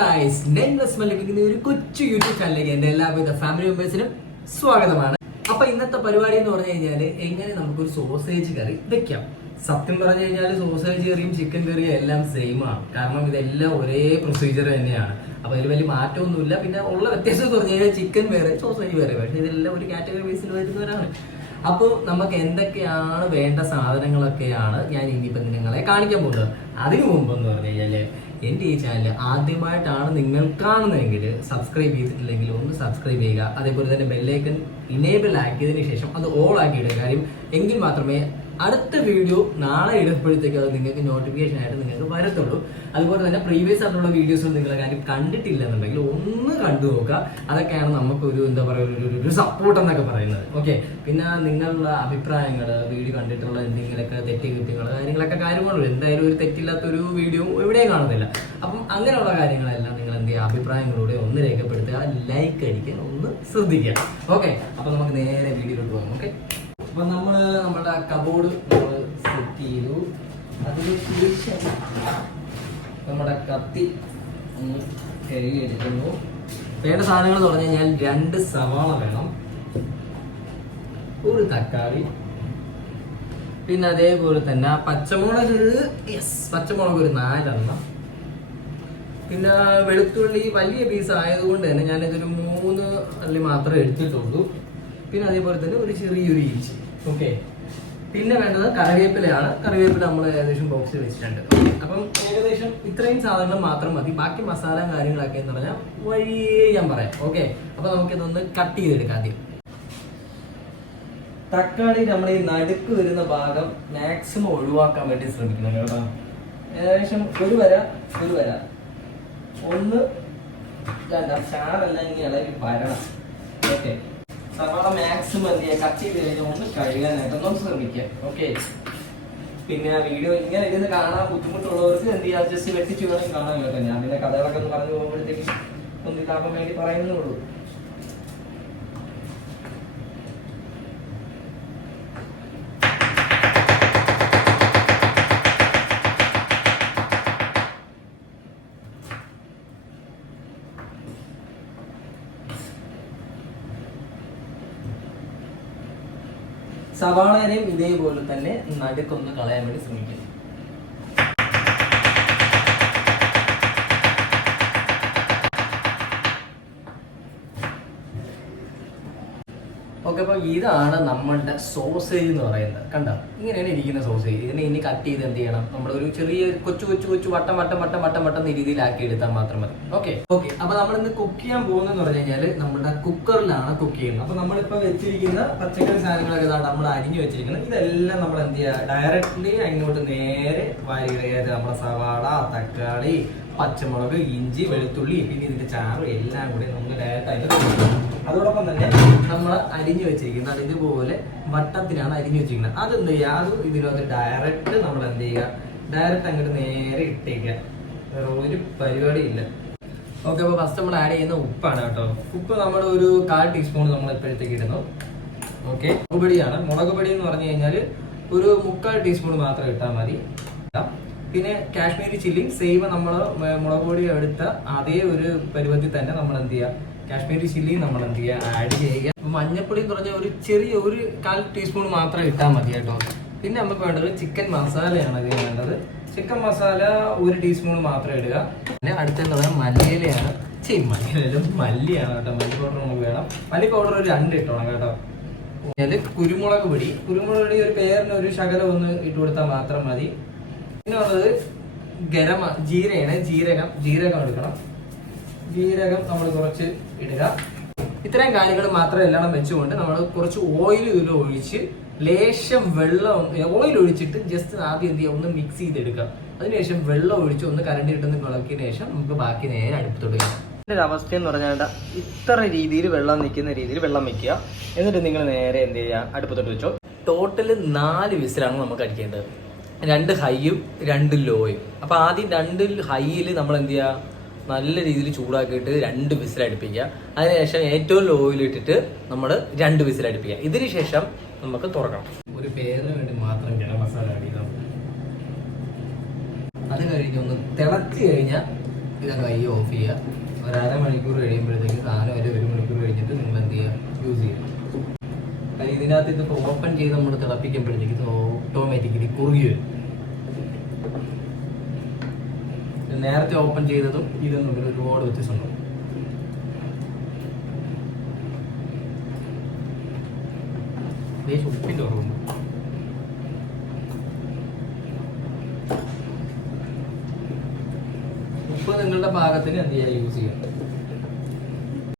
Guys investment മല്ലിപ്പിക്കുന്ന ഒരു കൊച്ചു YouTube ചാനലിലേക്ക് എന്റെ എല്ലാവിധ ഫാമിലി മെമ്പേഴ്സിനും സ്വാഗതമാണ്. അപ്പൊ ഇന്നത്തെ പരിപാടി എന്ന് പറഞ്ഞു കഴിഞ്ഞാൽ എങ്ങനെ നമുക്കൊരു സോസേജ് കറി വെക്കാം? സത്യം പറഞ്ഞു കഴിഞ്ഞാൽ സോസേജ് കറിയും ചിക്കൻ കറിയും എല്ലാം സെയിം ആണ്. കാരണം ഇതെല്ലാം ഒരേ പ്രൊസീജിയർ തന്നെയാണ്. അപ്പൊ അതിൽ വലിയ മാറ്റമൊന്നുമില്ല. പിന്നെ ഉള്ള വ്യത്യാസം എന്ന് പറഞ്ഞു കഴിഞ്ഞാൽ ചിക്കൻ വേറെ സോസേജ് വേറെ. പക്ഷേ ഇതെല്ലാം ഒരു കാറ്റഗറി ബേസിൽ വരുന്നവരാണ് അപ്പോൾ നമുക്ക് എന്തൊക്കെയാണ് വേണ്ട സാധനങ്ങളൊക്കെയാണ് ഞാൻ ഇനിയിപ്പോൾ നിങ്ങളെ കാണിക്കാൻ പോകുന്നത്. അതിനു മുമ്പ് എന്ന് പറഞ്ഞു കഴിഞ്ഞാൽ എന്റെ ഈ ചാനൽ ആദ്യമായിട്ടാണ് നിങ്ങൾ കാണുന്നതെങ്കിൽ സബ്സ്ക്രൈബ് ചെയ്തിട്ടില്ലെങ്കിൽ ഒന്ന് സബ്സ്ക്രൈബ് ചെയ്യുക. അതേപോലെ തന്നെ ബെല്ലൈക്കൺ ഇനേബിൾ ആക്കിയതിന് ശേഷം അത് ഓൾ ആക്കിയിടുക. കാര്യം എങ്കിൽ മാത്രമേ അടുത്ത വീഡിയോ നാളെ ഇടുമ്പോഴത്തേക്ക് അത് നിങ്ങൾക്ക് നോട്ടിഫിക്കേഷൻ ആയിട്ട് നിങ്ങൾക്ക് വരത്തുള്ളൂ. അതുപോലെ തന്നെ പ്രീവിയസ് ആയിട്ടുള്ള വീഡിയോസ് നിങ്ങൾ കാര്യം കണ്ടിട്ടില്ല എന്നുണ്ടെങ്കിൽ ഒന്ന് കണ്ടു നോക്കുക. അതൊക്കെയാണ് നമുക്കൊരു എന്താ പറയുക ഒരു- സപ്പോർട്ട് എന്നൊക്കെ പറയുന്നത്. ഓക്കെ പിന്നെ നിങ്ങളുടെ അഭിപ്രായങ്ങൾ വീഡിയോ കണ്ടിട്ടുള്ള എന്തെങ്കിലുമൊക്കെ തെറ്റി കുറ്റങ്ങൾ കാര്യങ്ങളൊക്കെ കാര്യങ്ങളുള്ളൂ എന്തായാലും ഒരു തെറ്റില്ലാത്ത ഒരു വീഡിയോ എവിടെയും കാണുന്നില്ല. അപ്പം അങ്ങനെയുള്ള കാര്യങ്ങളെല്ലാം നിങ്ങൾ എന്ത് ചെയ്യുക? അഭിപ്രായങ്ങളിലൂടെ ഒന്ന് രേഖപ്പെടുത്തുക. ലൈക്ക് അടിക്കുക. ഒന്ന് ശ്രദ്ധിക്കുക. ഓക്കെ അപ്പം നമുക്ക് നേരെ വീഡിയോയിലോട്ട് പോകാം. ഓക്കെ അപ്പൊ നമ്മൾ നമ്മുടെ കബോർഡ് നമ്മൾ സെറ്റ് ചെയ്തു. അതിന് ശേഷം നമ്മുടെ കത്തി ഒന്ന് കഴുകി എടുക്കുന്നു വേണ്ട സാധനങ്ങൾ എന്ന് പറഞ്ഞു കഴിഞ്ഞാൽ രണ്ട് സവാള വേണം. ഒരു തക്കാളി. പിന്നെ അതേപോലെ തന്നെ പച്ചമുളക് യെസ് പച്ചമുളക് ഒരു നാലെണ്ണം. പിന്നെ വെളുത്തുള്ളി വലിയ പീസ് ആയതുകൊണ്ട് തന്നെ ഞാനിതൊരു മൂന്ന് അല്ലി മാത്രമേ എടുത്തിട്ടുള്ളൂ. പിന്നെ അതേപോലെ തന്നെ ഒരു ചെറിയൊരു ഇഞ്ചി. ഓക്കെ പിന്നെ വേണ്ടത് കറിവേപ്പിലയാണ്. കറിവേപ്പില നമ്മൾ ഏകദേശം ബോക്സിൽ വെച്ചിട്ടുണ്ട്. അപ്പം ഏകദേശം ഇത്രയും സാധനങ്ങൾ മാത്രം മതി. ബാക്കി മസാല കാര്യങ്ങളൊക്കെ എന്ന് പറഞ്ഞാൽ വഴിയേ ഞാൻ പറയാം. ഓക്കെ അപ്പൊ നമുക്കിതൊന്ന് കട്ട് ചെയ്തെടുക്കാം ആദ്യം. തക്കാളി നമ്മൾ ഈ നടുക്ക് വരുന്ന ഭാഗം മാക്സിമം ഒഴിവാക്കാൻ വേണ്ടി ശ്രമിക്കണം കേട്ടോ. ഏകദേശം ഒരു വര ഒരു വര. ഒന്ന് ചാറല്ല ചാറെല്ലാം ഇങ്ങനെ ഇളകി വരണം. ഓക്കെ സവാള മാക്സിമം എന്ത് ചെയ്യുക കട്ട് ചെയ്ത് കഴിഞ്ഞാൽ ഒന്ന് കഴുകാനായിട്ട് ഒന്ന് ശ്രമിക്കുക ഓക്കെ പിന്നെ വീഡിയോ ഇങ്ങനെ ഇരുന്ന് കാണാൻ ബുദ്ധിമുട്ടുള്ളവർക്ക് എന്ത് ചെയ്യാം? ജസ്റ്റ് വെട്ടിച്ച് വേണമെങ്കിൽ കാണാൻ കേട്ടോ. ഞാൻ പിന്നെ കഥകളൊക്കെ ഒന്ന് പറഞ്ഞു പോകുമ്പോഴത്തേക്ക് ഒന്ന് ഇതാക്കാൻ വേണ്ടി പറയുന്നേ ഉള്ളൂ. സവാളനെയും ഇതേപോലെ തന്നെ നടുക്കൊന്ന് കളയാൻ വേണ്ടി ശ്രമിക്കുന്നു. ഓക്കെ ഇതാണ് നമ്മളുടെ സോസേജ് എന്ന് പറയുന്നത്. കണ്ടോ? ഇങ്ങനെയാണ് ഇരിക്കുന്ന സോസേജ് ഇതിനെ ഇനി കട്ട് ചെയ്ത് എന്ത് ചെയ്യണം? നമ്മൾ ഒരു ചെറിയ കൊച്ചു കൊച്ചു കൊച്ചു വട്ടം വട്ടം വട്ടം വട്ടം വട്ടം എന്ന രീതിയിലാക്കി എടുത്താൽ മാത്രം മതി. ഓക്കെ ഓക്കെ അപ്പോൾ നമ്മൾ ഇന്ന് കുക്ക് ചെയ്യാൻ പോകുന്നതെന്ന് പറഞ്ഞു കഴിഞ്ഞാൽ നമ്മുടെ കുക്കറിലാണ് കുക്ക് ചെയ്യുന്നത്. അപ്പോൾ നമ്മളിപ്പോൾ വെച്ചിരിക്കുന്ന പച്ചക്കറി സാധനങ്ങളൊക്കെ നമ്മൾ അരിഞ്ഞു വെച്ചിരിക്കുന്നത്. ഇതെല്ലാം നമ്മൾ എന്ത് ചെയ്യുക? ഡയറക്റ്റ്ലി അങ്ങോട്ട് നേരെ വാരിയിടുക നമ്മുടെ സവാള തക്കാളി പച്ചമുളക് ഇഞ്ചി വെളുത്തുള്ളി പിന്നെ ഇതിന്റെ ചാറ് എല്ലാം കൂടി നമുക്ക് ഡയറക്റ്റ് ആയിട്ട് അതോടൊപ്പം തന്നെ നമ്മൾ അരിഞ്ഞു വെച്ചിരിക്കുന്നത് അത് ഇതുപോലെ വട്ടത്തിലാണ് അരിഞ്ഞു വെച്ചിരിക്കുന്നത്. അത് എന്ത് ചെയ്യുക അത് ഇതിനകത്ത് ഡയറക്റ്റ് നമ്മൾ എന്ത് ചെയ്യുക ഡയറക്റ്റ് അങ്ങോട്ട് നേരെ ഇട്ടേക്കുക. വേറെ ഒരു പരിപാടി ഇല്ല. ഓക്കെ അപ്പോൾ ഫസ്റ്റ് നമ്മൾ ആഡ് ചെയ്യുന്ന ഉപ്പാണ് കേട്ടോ. ഉപ്പ് നമ്മൾ ഒരു കാൽ ടീസ്പൂൺ നമ്മൾ ഇപ്പോഴത്തേക്ക് ഇടുന്നു. ഓക്കെ മുളക് പൊടിയാണ്. മുളക് പൊടി എന്ന് പറഞ്ഞു കഴിഞ്ഞാൽ ഒരു മുക്കാൽ ടീസ്പൂൺ മാത്രം ഇട്ടാൽ മതി. പിന്നെ കാശ്മീരി ചില്ലി സെയിം നമ്മൾ മുളക് പൊടി എടുത്ത അതേ ഒരു പരുവത്തിൽ തന്നെ നമ്മൾ എന്ത് ചെയ്യുക കാശ്മീരി ചില്ലി നമ്മൾ എന്ത് ചെയ്യുക ആഡ് ചെയ്യുക. മഞ്ഞപ്പൊടി എന്ന് പറഞ്ഞാൽ ഒരു ചെറിയ ഒരു കാൽ ടീസ്പൂൺ മാത്രം ഇട്ടാൽ മതി കേട്ടോ. പിന്നെ നമുക്ക് വേണ്ടത് ചിക്കൻ മസാലയാണ് അതിന് വേണ്ടത്. ചിക്കൻ മസാല ഒരു ടീസ്പൂൺ മാത്രം ഇടുക. പിന്നെ അടുത്തെന്ന് പറഞ്ഞാൽ മല്ലിയിലയാണ് ചെയ്യും മല്ലിയിലും മല്ലിയാണ് കേട്ടോ. മല്ലി പൗഡർ നമുക്ക് വേണം. മല്ലി പൗഡർ ഒരു രണ്ട് ഇട്ടോണം കേട്ടോ. കുരുമുളക് പൊടി. കുരുമുളക് പൊടി ഒരു പേരിന് ഒരു ശകലം ഒന്ന് ഇട്ട് കൊടുത്താൽ മാത്രം മതി. പിന്നെ ഉള്ളത് ഗരം ജീരയാണ് ജീരകം ജീരകം എടുക്കണം. ജീരകം നമ്മൾ കുറച്ച് ഇടുക. ഇത്രയും കാര്യങ്ങൾ മാത്രം എല്ലാം വെച്ചുകൊണ്ട് നമ്മൾ കുറച്ച് ഓയിൽ ഇതിൽ ഒഴിച്ച് ലേശം വെള്ളം ഓയിൽ ഒഴിച്ചിട്ട് ജസ്റ്റ് ആദ്യം എന്ത് ചെയ്യുക ഒന്ന് മിക്സ് ചെയ്തെടുക്കുക. അതിനുശേഷം വെള്ളം ഒഴിച്ച് ഒന്ന് കരണ്ടി ഇട്ടൊന്ന് കിളക്കിയ ശേഷം നമുക്ക് ബാക്കി നേരെ അടുപ്പത്തോട്ട് ചെയ്യാം ഒരു അവസ്ഥ എന്ന് പറഞ്ഞാൽ ഇത്ര രീതിയിൽ വെള്ളം നിൽക്കുന്ന രീതിയിൽ വെള്ളം വെക്കുക എന്നിട്ട് നിങ്ങൾ നേരെ എന്ത് ചെയ്യുക അടുപ്പത്തോട്ട് വെച്ചോ. ടോട്ടൽ നാല് വിസിലാണ് നമുക്ക് അടിക്കേണ്ടത്. രണ്ട് ഹൈയും രണ്ട് ലോയും. അപ്പോൾ ആദ്യം രണ്ട് ഹൈയിൽ നമ്മൾ എന്ത് ചെയ്യുക നല്ല രീതിയിൽ ചൂടാക്കിയിട്ട് രണ്ട് വിസിൽ അടുപ്പിക്കുക. അതിനുശേഷം ഏറ്റവും ലോയിൽ ഇട്ടിട്ട് നമ്മൾ രണ്ട് വിസിൽ അടുപ്പിക്കുക. ഇതിന് ശേഷം നമുക്ക് തുറക്കണം. ഒരു പേരിന് വേണ്ടി മാത്രം ഗരം മസാല അടിക്കണം. അത് കഴിഞ്ഞ് ഒന്ന് തിളച്ച് കഴിഞ്ഞാൽ ഇത് കൈ ഓഫ് ചെയ്യുക. ഒരു അരമണിക്കൂർ കഴിയുമ്പോഴത്തേക്ക് സാധനം ഒരു ഒരു മണിക്കൂർ കഴിഞ്ഞിട്ട് നിങ്ങൾ എന്ത് ചെയ്യുക? യൂസ് ചെയ്യുക. ഇതിനകത്ത് ഇതിപ്പോൾ ഓപ്പൺ ചെയ്ത് നമ്മൾ തിളപ്പിക്കുമ്പോഴത്തേക്ക് ഇത് ഓട്ടോമാറ്റിക്കലി കുറുകി വരും. നേരത്തെ ഓപ്പൺ ചെയ്തതും ഇതും തമ്മിൽ ഒരുപാട് വ്യത്യാസമുണ്ട്. ഉപ്പിന്റെ കുറവുണ്ട്. ഉപ്പ് നിങ്ങളുടെ ഭാഗത്തിന് എന്ത് യൂസ് ചെയ്യാം?